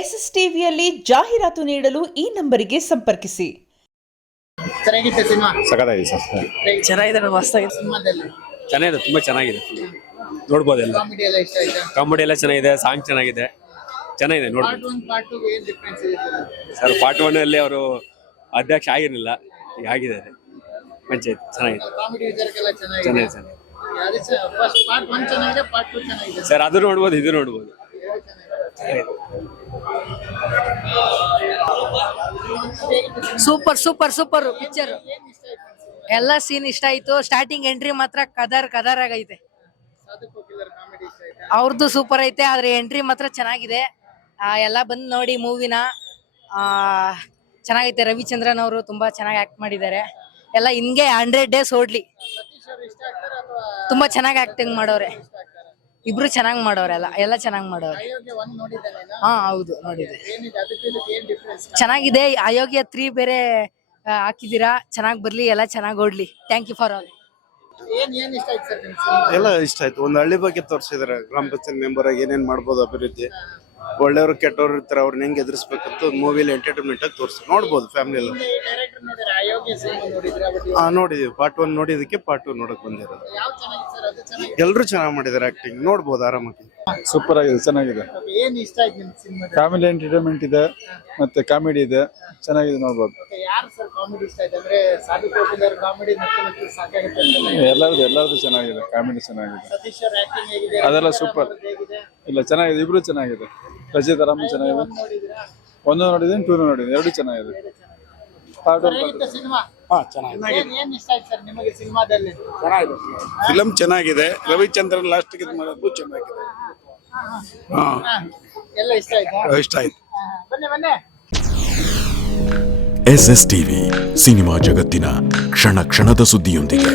S S ಟಿವಿಯಲ್ಲಿ ಜಾಹೀರಾತು ನೀಡಲು ಈ ನಂಬರಿಗೆ ಸಂಪರ್ಕಿಸಿ. ಚೆನ್ನಾಗಿದೆ ಸಿನಿಮಾ. ಸಖತ್ತಾಗಿದೆ ಸರ್. ಚೆನ್ನಾಗಿದೆ, ಮಸ್ತಾಗಿದೆ. ಸಿನಿಮಾದಲ್ಲಿ ಚೆನ್ನಾಗಿದೆ, ತುಂಬಾ ಚೆನ್ನಾಗಿದೆ. ನೋಡ್ಬೋದೆಲ್ಲ. ಕಾಮಿಡಿ ಎಲ್ಲ ಇಷ್ಟ ಆಯ್ತಾ? ಕಾಮಿಡಿ ಎಲ್ಲ ಚೆನ್ನಾಗಿದೆ, ಸಾಂಗ್ ಚೆನ್ನಾಗಿದೆ, ಚೆನ್ನಾಗಿದೆ ಪಾರ್ಟ್ ನೋಡ್ಬೋದು 1 ಪಾರ್ಟ್ 2 ಏನ್ ಡಿಫರೆನ್ಸ್ ಇದೆ ಸರ್. ಪಾರ್ಟ್ 1 ಅಲ್ಲಿ ಅವರು ಅಧ್ಯಕ್ಷ ಆಗಿರಲಿಲ್ಲ, ಈಗ ಆಗಿದ್ದಾರೆ. ಪಂಚಾಯತ್ ಚೆನ್ನಾಗಿದೆ, ಕಾಮಿಡಿ ವಿಚಾರಕ್ಕೆಲ್ಲ ಚೆನ್ನಾಗಿದೆ. ಚೆನ್ನಾಗಿದೆ ಯಾವ್ದು ಫಸ್ಟ್ ಪಾರ್ಟ್ 1 ಚೆನ್ನಾಗಿದೆ, ಪಾರ್ಟ್ 2 ಚೆನ್ನಾಗಿದೆ ಸರ್. ಅದು ನೋಡ್ಬೋದು, ಇದು ನೋಡ್ಬೋದು. ಎರಡು ಚೆನ್ನಾಗಿದೆ. Super super super picture. ಏನ್ ಇಷ್ಟ ಆಯ್ತು ಅನ್ಸುತ್ತೆ? ಎಲ್ಲ ಸೀನ್ ಇಷ್ಟ ಆಯ್ತು. ಸ್ಟಾರ್ಟಿಂಗ್ ಎಂಟ್ರಿ ಮಾತ್ರ ಕದರ್ ಆಗೈತೆ. ಸಾಧು ಕೋಕಿಲರ್ ಕಾಮಿಡಿ ಇಷ್ಟ ಆಯ್ತಾ? ಅವ್ರದ್ದು ಸೂಪರ್ ಐತೆ, ಆದ್ರೆ ಎಂಟ್ರಿ ಮಾತ್ರ ಚೆನ್ನಾಗಿದೆ. ಎಲ್ಲ ಬಂದು ನೋಡಿ ಮೂವಿನ. ಚೆನ್ನಾಗೈತೆ. ರವಿಚಂದ್ರನ್ ಅವರು ತುಂಬಾ ಚೆನ್ನಾಗಿ ಆಕ್ಟ್ ಮಾಡಿದ್ದಾರೆ. ಎಲ್ಲ ಹಿಂಗೆ 100 days ಓಡ್ಲಿ. ಸತೀಶ್ ಅವರು ಇಷ್ಟ ಆಗ್ತಾರಾ ಅಥವಾ ತುಂಬಾ ಚೆನ್ನಾಗಿ ಆಕ್ಟಿಂಗ್ ಮಾಡೋರೆ. ಇಷ್ಟ ಆಗ್ತಾರಾ? ಇಬ್ರು ಚೆನ್ನಾಗಿ ಮಾಡೋರೆ, ಎಲ್ಲ ಚೆನ್ನಾಗಿ ಮಾಡೋರೆ. ಅಯೋಗ್ಯ 1 ನೋಡಿದ್ದಾನೇನಾ? ಹಾ ಹೌದು, ನೋಡಿದೆ. ಏನಿದೆ ಅದಕ್ಕೆ ಇದಕ್ಕೆ ಏನ್ ಡಿಫರೆನ್ಸ್? ಚೆನ್ನಾಗಿದೆ. ಅಯೋಗ್ಯ 3 ಬೇರೆ ಹಾಕಿದೀರಾ. ಚೆನ್ನಾಗಿ ಬರ್ಲಿ, ಎಲ್ಲ ಚೆನ್ನಾಗಿ ಓಡ್ಲಿ. Thank you for all. ಏನ್ ಇಷ್ಟ ಆಯ್ತು ಸರ್ ನಿಮ್ಗೆ ಸಿನಿಮಾ? ಎಲ್ಲ ಇಷ್ಟ ಆಯ್ತು. ಒಂದು ಹಳ್ಳಿ ಬಗ್ಗೆ ತೋರಿಸಿದಾರೆ. ಗ್ರಾಮ ಪಂಚಾಯತ್ ಮೆಂಬರ್ ಆಗಿ ಏನೇನ್ ಮಾಡ್ಬೋದು ಅಭಿವೃದ್ಧಿ, ಒಳ್ಳೆಯವರು ಕೆಟ್ಟವ್ರು ಇರ್ತಾರೆ, ಅವ್ರನ್ನ ಹೆಂಗ್ ಎದುರಿಸ್ಬೇಕಂತ ಒಂದು ಮೂವಿಲಿ ಎಂಟರ್ಟೈನ್ಮೆಂಟ್ ಆಗಿ ತೋರಿಸಿ ನೋಡ್ಬೋದು ಫ್ಯಾಮಿಲಿ ಎಲ್ಲ. ಡೈರೆಕ್ಟರ್ ನೋಡಿದ್ರೆ ಅಯೋಗ್ಯ ಸಿನಿಮಾ ನೋಡಿದ್ರೆ ಅವತ್ತು ನೋಡಿದೀವಿ. ಪಾರ್ಟ್ 1 ನೋಡಿದಕ್ಕೆ ಪಾರ್ಟ್ 2 ನೋಡಕ್ ಬಂದಿರೋದು. ಯಾವ ಚೆನ್ನಾಗಿದೆ ಸರ್? ಅದು ಚೆನ್ನಾಗಿದೆ. ಎಲ್ಲರೂ ಚೆನ್ನಾಗಿ ಮಾಡಿದ್ದಾರೆ, ಆಕ್ಟಿಂಗ್ ನೋಡ್ಬೋದು ಆರಾಮಾಗಿ. ಸೂಪರ್ ಆಗಿದೆ, ಚೆನ್ನಾಗಿದೆ. Okay, ಏನ್ ಇಷ್ಟ ಆಯ್ತು ನಿಮ್ಗೆ ಸಿನಿಮಾ? ಫ್ಯಾಮಿಲಿ ಎಂಟರ್ಟೈನ್ಮೆಂಟ್ ಇದೆ, ಮತ್ತೆ ಕಾಮಿಡಿ ಇದೆ, ಚೆನ್ನಾಗಿದೆ, ನೋಡ್ಬೋದು. ಯಾರು ಸರ್ ಕಾಮಿಡಿ ಇಷ್ಟ ಆಯ್ತು? ಅಂದ್ರೆ ಸಾಧು ಕೋಕಿಲರ್ ಕಾಮಿಡಿ ಮತ್ತೆ ಸಾಕಾಗುತ್ತೆ ಅಂತ ಎಲ್ಲರದು ಚೆನ್ನಾಗಿದೆ, ಕಾಮಿಡಿ ಚೆನ್ನಾಗಿದೆ. ಸತೀಶ್ ಅವ್ರ ಆಕ್ಟಿಂಗ್ ಹೇಗಿದೆ? ಅದೆಲ್ಲ ಸೂಪರ್. ಹೇಗಿದೆ? ಇಲ್ಲ, ಚೆನ್ನಾಗಿದೆ, ಇಬ್ರು ಚೆನ್ನಾಗಿದೆ. ರಜಿತ್ ರಾಮ್ ಚೆನ್ನಾಗಿದೆ. ನೋಡಿದ್ರಾ? 1 ನೋಡಿದ್ದೀನಿ, 2 ನೋಡಿದ್ದೀನಿ, 2 ಚೆನ್ನಾಗಿದೆ. ಪಾರ್ಟ್ 1 ಹೇಗಿತ್ತು ಸಿನಿಮಾ? ಏನ್ ಇಷ್ಟ ಆಯ್ತು ಸರ್ ನಿಮಗೆ ಸಿನಿಮಾದಲ್ಲಿ? ಫಿಲಂ ಚೆನ್ನಾಗಿದೆ. ರವಿಚಂದ್ರನ್ ಲಾಸ್ಟ್ ಮಾಡೋದು ಚೆನ್ನಾಗಿದೆ. ಎಲ್ಲ ಇಷ್ಟ ಆಯ್ತಾ? ಇಷ್ಟ ಆಯ್ತು. ಬನ್ನಿ. ಎಸ್ಎಸ್ ಟಿವಿ ಸಿನಿಮಾ ಜಗತ್ತಿನ ಕ್ಷಣ ಕ್ಷಣದ ಸುದ್ದಿಯೊಂದಿಗೆ.